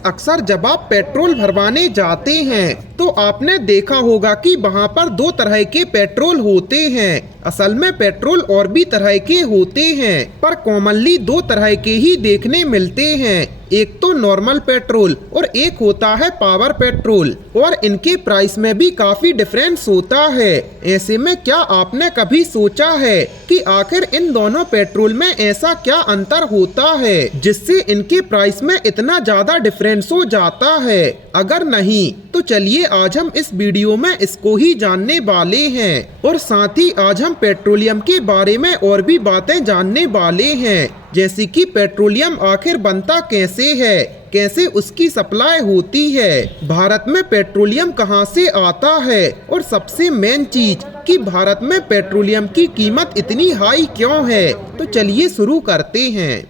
Friends, अक्सर जब आप पेट्रोल भरवाने जाते हैं तो आपने देखा होगा कि वहाँ पर दो तरह के पेट्रोल होते हैं। असल में पेट्रोल और भी तरह के होते हैं, पर कॉमनली दो तरह के ही देखने मिलते हैं। एक तो नॉर्मल पेट्रोल और एक होता है पावर पेट्रोल, और इनके प्राइस में भी काफी डिफरेंस होता है। ऐसे में क्या आपने कभी सोचा है कि आखिर इन दोनों पेट्रोल में ऐसा क्या अंतर होता है जिससे इनके प्राइस में इतना ज्यादा डिफरेंस हो जाता है? अगर नहीं तो चलिए आज हम इस वीडियो में इसको ही जानने वाले हैं, और साथ ही आज हम पेट्रोलियम के बारे में और भी बातें जानने वाले हैं, जैसे कि पेट्रोलियम आखिर बनता कैसे है, कैसे उसकी सप्लाई होती है, भारत में पेट्रोलियम कहां से आता है, और सबसे मेन चीज कि भारत में पेट्रोलियम की कीमत इतनी हाई क्यों है। तो चलिए शुरू करते हैं।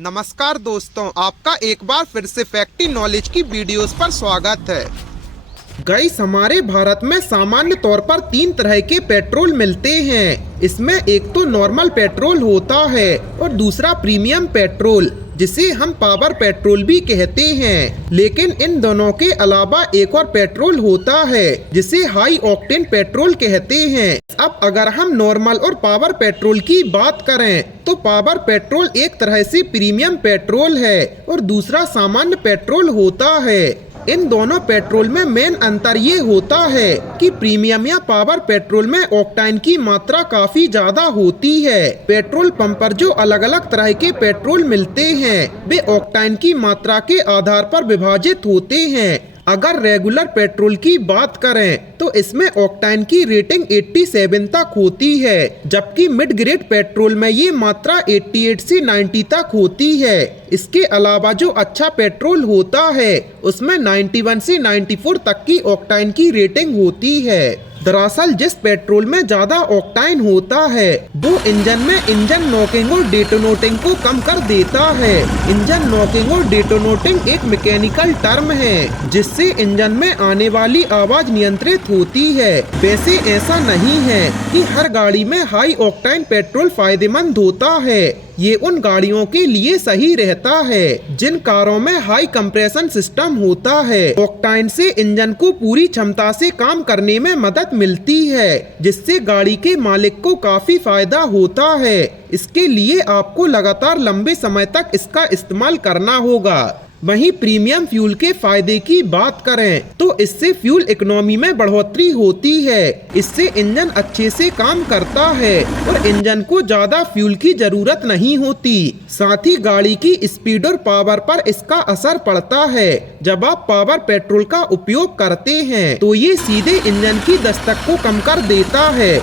नमस्कार दोस्तों, आपका एक बार फिर से फैक्टी नॉलेज की वीडियोस पर स्वागत है। गाइस, हमारे भारत में सामान्य तौर पर तीन तरह के पेट्रोल मिलते हैं। इसमें एक तो नॉर्मल पेट्रोल होता है और दूसरा प्रीमियम पेट्रोल, जिसे हम पावर पेट्रोल भी कहते हैं। लेकिन इन दोनों के अलावा एक और पेट्रोल होता है जिसे हाई ऑक्टेन पेट्रोल कहते हैं। अब अगर हम नॉर्मल और पावर पेट्रोल की बात करें तो पावर पेट्रोल एक तरह से प्रीमियम पेट्रोल है और दूसरा सामान्य पेट्रोल होता है। इन दोनों पेट्रोल में मेन अंतर ये होता है कि प्रीमियम या पावर पेट्रोल में ऑक्टेन की मात्रा काफी ज्यादा होती है। पेट्रोल पंप पर जो अलग अलग तरह के पेट्रोल मिलते हैं वे ऑक्टेन की मात्रा के आधार पर विभाजित होते हैं। अगर रेगुलर पेट्रोल की बात करें तो इसमें ऑक्टेन की रेटिंग 87 तक होती है, जबकि मिड ग्रेड पेट्रोल में ये मात्रा 88 से 90 तक होती है। इसके अलावा जो अच्छा पेट्रोल होता है उसमें 91 से 94 तक की ऑक्टेन की रेटिंग होती है। दरअसल जिस पेट्रोल में ज्यादा ऑक्टेन होता है वो इंजन में इंजन नॉकिंग और डेटोनेटिंग को कम कर देता है। इंजन नॉकिंग और डेटोनेटिंग एक मैकेनिकल टर्म है जिससे इंजन में आने वाली आवाज नियंत्रित होती है। वैसे ऐसा नहीं है कि हर गाड़ी में हाई ऑक्टेन पेट्रोल फायदेमंद होता है। ये उन गाड़ियों के लिए सही रहता है जिन कारों में हाई कंप्रेशन सिस्टम होता है। ऑक्टेन से इंजन को पूरी क्षमता से काम करने में मदद मिलती है, जिससे गाड़ी के मालिक को काफी फायदा होता है। इसके लिए आपको लगातार लंबे समय तक इसका इस्तेमाल करना होगा। वहीं प्रीमियम फ्यूल के फायदे की बात करें तो इससे फ्यूल इकोनॉमी में बढ़ोतरी होती है। इससे इंजन अच्छे से काम करता है और इंजन को ज्यादा फ्यूल की जरूरत नहीं होती। साथ ही गाड़ी की स्पीड और पावर पर इसका असर पड़ता है। जब आप पावर पेट्रोल का उपयोग करते हैं तो ये सीधे इंजन की दस्तक को कम कर देता है।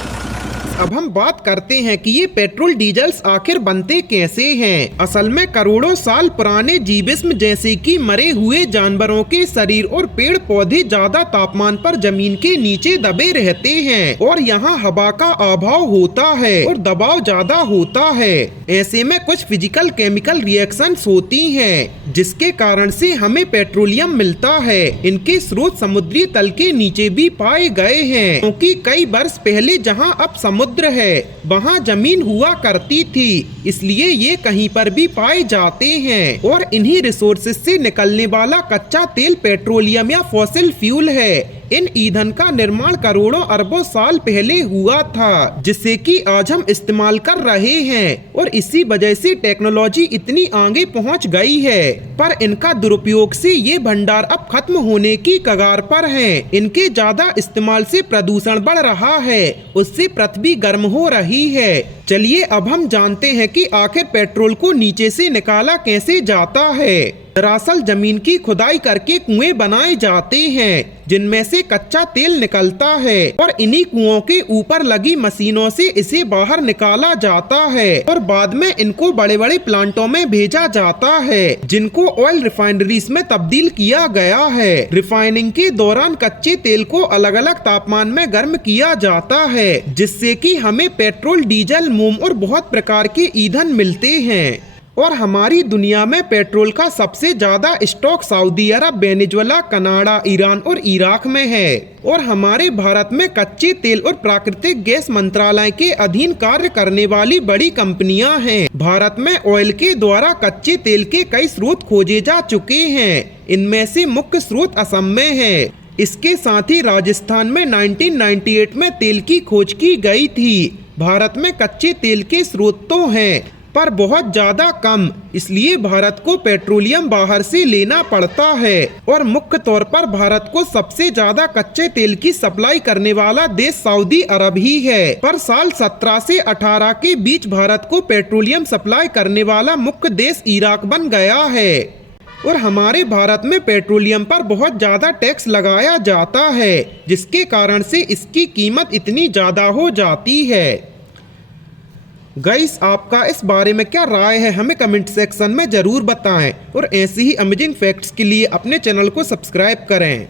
अब हम बात करते हैं कि ये पेट्रोल डीजल्स आखिर बनते कैसे हैं। असल में करोड़ों साल पुराने जीवाश्म जैसे कि मरे हुए जानवरों के शरीर और पेड़ पौधे ज्यादा तापमान पर जमीन के नीचे दबे रहते हैं और यहाँ हवा का अभाव होता है और दबाव ज्यादा होता है। ऐसे में कुछ फिजिकल केमिकल रिएक्शंस होती हैं जिसके कारण से हमें पेट्रोलियम मिलता है। इनके स्रोत समुद्री तल के नीचे भी पाए गए हैं, क्योंकि कई वर्ष पहले जहाँ अब समुद्र है वहाँ जमीन हुआ करती थी, इसलिए ये कहीं पर भी पाए जाते हैं। और इन्हीं रिसोर्सेज से निकलने वाला कच्चा तेल पेट्रोलियम या फॉसिल फ्यूल है। इन ईंधन का निर्माण करोड़ों अरबों साल पहले हुआ था, जिससे कि आज हम इस्तेमाल कर रहे हैं, और इसी वजह से टेक्नोलॉजी इतनी आगे पहुंच गई है। पर इनका दुरुपयोग से ये भंडार अब खत्म होने की कगार पर हैं। इनके ज्यादा इस्तेमाल से प्रदूषण बढ़ रहा है, उससे पृथ्वी गर्म हो रही है। चलिए अब हम जानते हैं कि आखिर पेट्रोल को नीचे से निकाला कैसे जाता है। दरअसल जमीन की खुदाई करके कुएं बनाए जाते हैं जिनमें से कच्चा तेल निकलता है, और इन्हीं कुओं के ऊपर लगी मशीनों से इसे बाहर निकाला जाता है और बाद में इनको बड़े बड़े प्लांटों में भेजा जाता है जिनको ऑयल रिफाइनरीज में तब्दील किया गया है। रिफाइनिंग के दौरान कच्चे तेल को अलग अलग तापमान में गर्म किया जाता है, जिससे कि हमें पेट्रोल, डीजल, मोम और बहुत प्रकार के ईंधन मिलते हैं। और हमारी दुनिया में पेट्रोल का सबसे ज्यादा स्टॉक सऊदी अरब, वेनेजुएला, कनाडा, ईरान और इराक में है। और हमारे भारत में कच्चे तेल और प्राकृतिक गैस मंत्रालय के अधीन कार्य करने वाली बड़ी कंपनियां हैं। भारत में ऑयल के द्वारा कच्चे तेल के कई स्रोत खोजे जा चुके हैं। इनमें से मुख्य स्रोत असम में है। इसके साथ ही राजस्थान में 1998 में तेल की खोज की गई थी। भारत में कच्चे तेल के स्रोत तो हैं, पर बहुत ज्यादा कम, इसलिए भारत को पेट्रोलियम बाहर से लेना पड़ता है। और मुख्य तौर पर भारत को सबसे ज्यादा कच्चे तेल की सप्लाई करने वाला देश सऊदी अरब ही है। पर साल 17 से 18 के बीच भारत को पेट्रोलियम सप्लाई करने वाला मुख्य देश इराक बन गया है। और हमारे भारत में पेट्रोलियम पर बहुत ज्यादा टैक्स लगाया जाता है, जिसके कारण से इसकी कीमत इतनी ज्यादा हो जाती है। गाइस, आपका इस बारे में क्या राय है, हमें कमेंट सेक्शन में जरूर बताएं। और ऐसी ही अमेजिंग फैक्ट्स के लिए अपने चैनल को सब्सक्राइब करें।